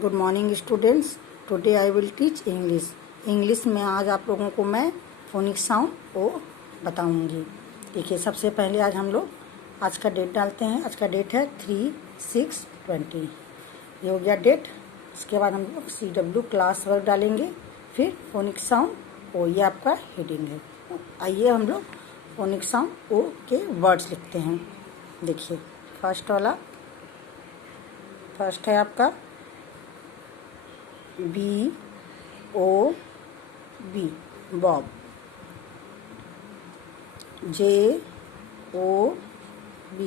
Good morning students. Today I will teach English. English में आज आप लोगों को मैं फोनिक साउंड वो बताऊंगी। देखिए, सबसे पहले आज हम लोग आज का डेट डालते हैं। आज का डेट है 3/6/20। ये हो गया डेट। इसके बाद हम लोग CW क्लास वर्क डालेंगे, फिर फोनिक साउंड ओ, ये आपका हेडिंग है। आइए हम लोग फोनिक साउंड ओ के वर्ड्स लिखते हैं। देखिए, फर्स्ट है आपका BOB, bob. JOB,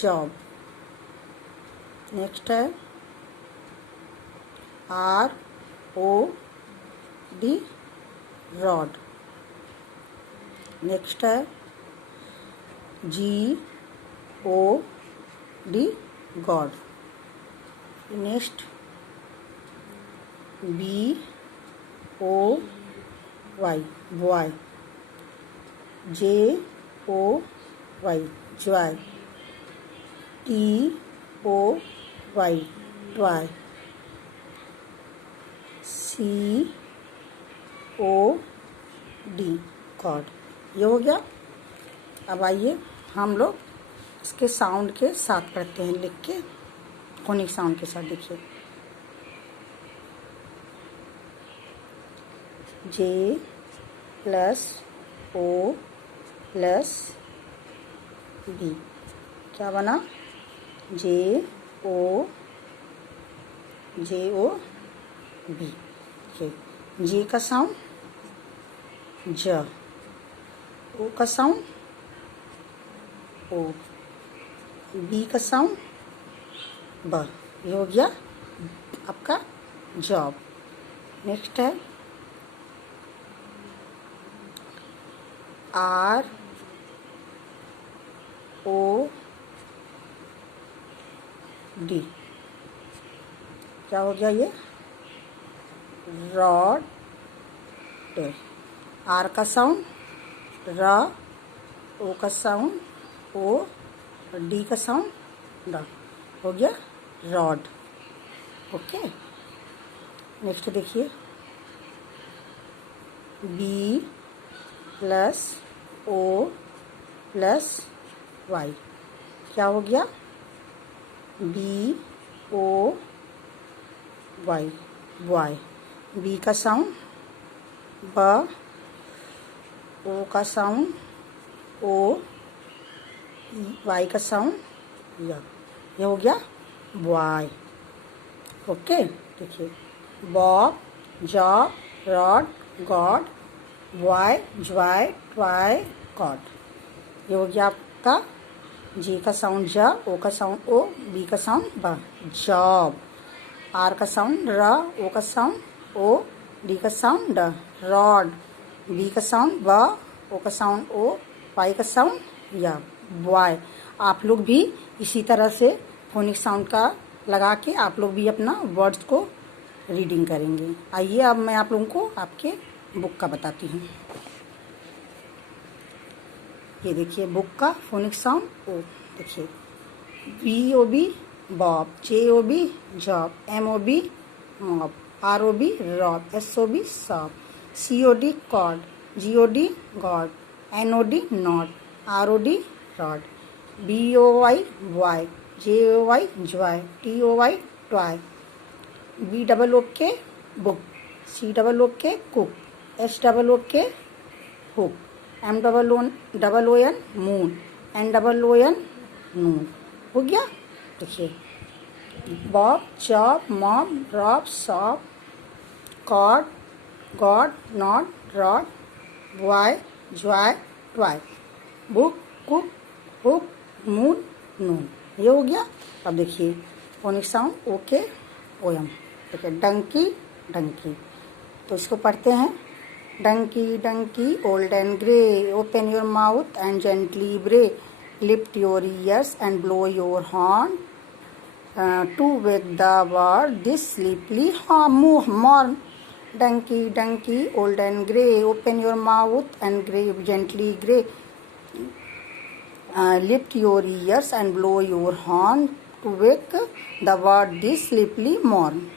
job. Next है ROD, रॉड। नेक्स्ट है GOD, God. Next BOY, boy. JOY, joy. TOY, toy. COD, God. ये हो गया। अब आइए हम लोग इसके साउंड के साथ पढ़ते हैं, लिख के फोनिक साउंड के साथ। देखिए, J + O + B, क्या बना? JOB। J का साउंड ज, O का साउंड O, B का साउंड ब। ये हो गया आपका जॉब। नेक्स्ट है ROD, क्या हो गया? ये रॉड। R का साउंड र, O का साउंड O, D का साउंड ड। हो गया रॉड। ओके। नेक्स्ट देखिए, B + O + Y, क्या हो गया? BOY, boy. B का साउंड ब, O का साउंड O, Y का साउंड य। ये हो गया बॉय। ओके। देखिए, bob, job, rod, God, boy, joy, toy, God. ये हो गया आपका J का साउंड ज, O का साउंड O, B का साउंड ब, जॉब। R का साउंड र, O का साउंड O, D का साउंड ड, रॉड। B का साउंड ब, O का साउंड O, Y का साउंड य, बॉय। आप लोग भी इसी तरह से फोनिक साउंड का लगा के आप लोग भी अपना वर्ड्स को रीडिंग करेंगे। आइए अब मैं आप लोगों को आपके बुक का बताती हूँ। ये देखिए बुक का फोनिक साउंड ओ। देखिए, BOB, bob. JOB, job. MOB, mob. ROB, rob. SOB, shop. COD, cod. GOD, god. NOD, not. ROD, rod. BOY, boy. JOY, joy. TOY, toy. BOOK, book. COOK, cook. SOOK, hook. MOON, moon. NOON, noon. हो गया। देखिए, bob, job, mom, rob, shop, cod, god, not, rod, boy, joy, toy, book, cook, hook, moon, noon. ये हो गया। अब देखिए phonic sound okay ओएम। देखिए, डंकी, डंकी। तो इसको पढ़ते हैं। Donkey, donkey, old and grey, open your mouth and gently bray, lift your ears and blow your horn to wake the world this sleepily morn. Donkey, donkey, old and grey, open your mouth and gently gray, lift your ears and blow your horn to wake, the word this sleepily morn.